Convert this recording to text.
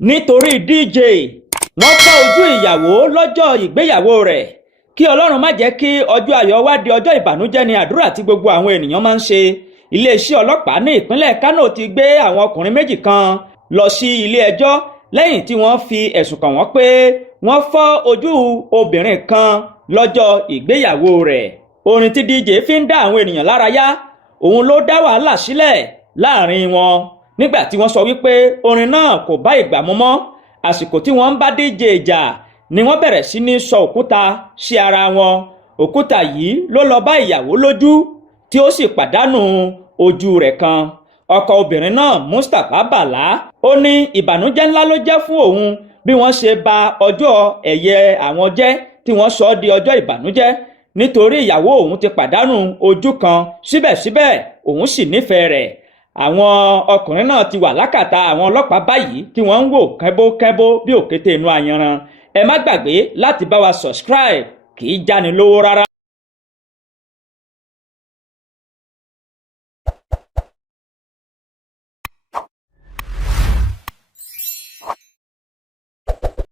nítorí DJ wọ́n fọ́ ojú ìyàwó lọ́jọ́ ìgbéyàwó rẹ̀. Kí Ọlọ́run má jẹ́ kí ọjọ́ ayọ̀ wá di ọjọ́ ìbànújẹ́ ni àdúrà tí gbogbo àwọn ènìyàn máa ń ṣe. Iléeṣẹ́ ọlọ́pàá ní ìpínlẹ̀ Kánò ti gbé àwọn ọkùnrin méjì kan lọ sí ilé ẹjọ́ lẹ́yìn tí wọ́n fi ẹ̀sùn kàn wọ́n pé wọ́n fọ́ ojú obìnrin kan lọ́jọ́ ìgbéyàwó rẹ̀. Orin tí DJ fi ń dá àwọn ènìyàn lárayá òun ló dá wàhálà sílẹ̀ láàrin wọn nígbà tí wọ́n sọ wípé orin náà kò bá ìgbà mu mọ́. Àsìkò tí wọ́n ń bá DJ jà ni wọ́n bẹ̀rẹ̀ sí ní sọ òkúta sí ara wọn. Òkúta yìí ló lọ bá ìyàwó lójú tí ó sì pàdánù ojú rẹ̀ kan. Ọkọ obìnrin náà Mustapha Bala ó ní ìbànújẹ́ ńlá ló jẹ́ fún òun bí wọ́n ṣe bà ọjọ́ ẹ̀yẹ àwọn jẹ́ tí wọ́n sọ di ọjọ́ ìbànújẹ́ nítorí ìyàwó òun ti pàdánù ojú kan, síbẹ̀síbẹ̀ òun sì nífẹ̀ẹ́ rẹ̀. Àwọn ọkùnrin náà ti wà lákàtà àwọn ọlọ́pàá báyìí tí wọ́n ń wò kẹ́bókẹ́bó bí òkété inú ayanran. Ẹ má gbàgbé láti bá wa subscribe, kì í jáni lówó rárá.